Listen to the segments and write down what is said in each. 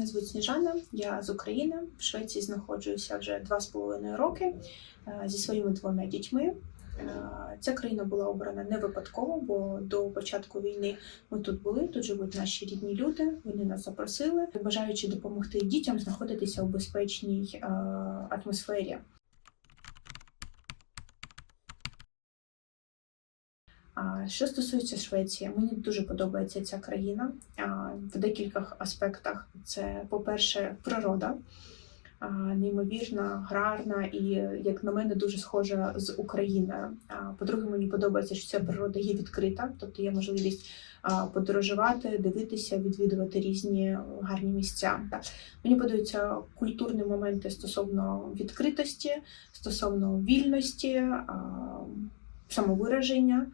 Мене звуть Сніжана, я з України. В Швеції знаходжуся вже два з половиною роки е, зі своїми двома дітьми. Е, Ця країна була обрана не випадково, бо до початку війни ми тут були. Тут живуть наші рідні люди. Вони нас запросили, бажаючи допомогти дітям знаходитися у безпечній е, атмосфері. А Що стосується Швеції, мені дуже подобається ця країна в декількох аспектах. Це, по-перше, природа, неймовірна, гарна і, як на мене, дуже схожа з Україною. По-друге, мені подобається, що ця природа є відкрита, тобто є можливість подорожувати, дивитися, відвідувати різні гарні місця. Мені подобаються культурні моменти стосовно відкритості, стосовно вільності, самовираження.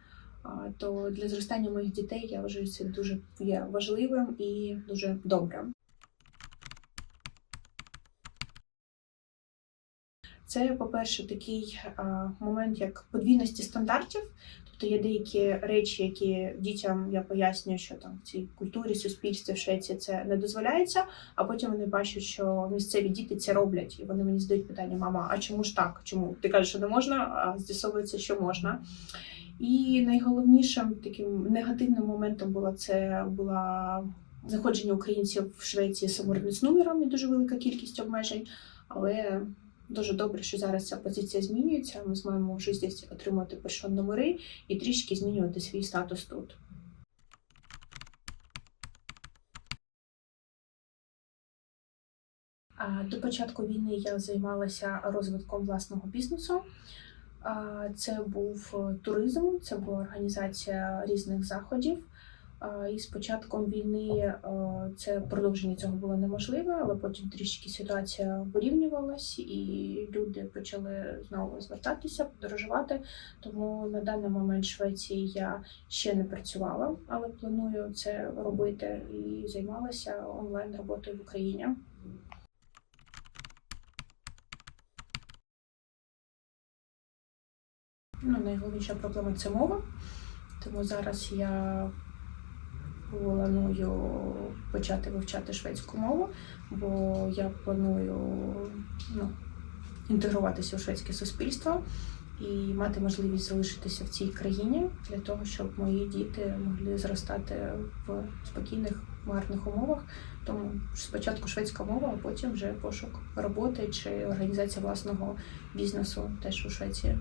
То для зростання моїх дітей я вважаю це дуже є важливим і дуже добрим. Це, по-перше, такий момент, як подвійності стандартів. Тобто є деякі речі, які дітям я пояснюю, що там в цій культурі, суспільстві в Швеції це не дозволяється, а потім вони бачать, що місцеві діти це роблять, і вони мені задають питання: мама, а чому ж так? Чому ти кажеш, що не можна, а з'ясовується, що можна. І найголовнішим таким негативним моментом було це була заходження українців в Швеції номером і дуже велика кількість обмежень. Але дуже добре, що зараз ця позиція змінюється. Ми зможемо вже здесь отримати перші номери і трішки змінювати свій статус тут. До початку війни я займалася розвитком власного бізнесу. Це був е, туризм, це була організація різних заходів. І з початком війни е, це продовження цього було неможливе, але потім трішки ситуація вирівнювалась, і люди почали знову звертатися, подорожувати. Тому на даний момент в Швеції я ще не працювала, але планую це робити і займалася онлайн роботою в Україні. Ну, найголовніша проблема це мова. Тому зараз я планую почати вивчати шведську мову, бо я планую ну, інтегруватися у шведське суспільство і мати можливість залишитися в цій країні для того, щоб мої діти могли зростати в спокійних, гарних умовах. Тому спочатку шведська мова, а потім вже пошук роботи чи організація власного бізнесу теж у Швеції.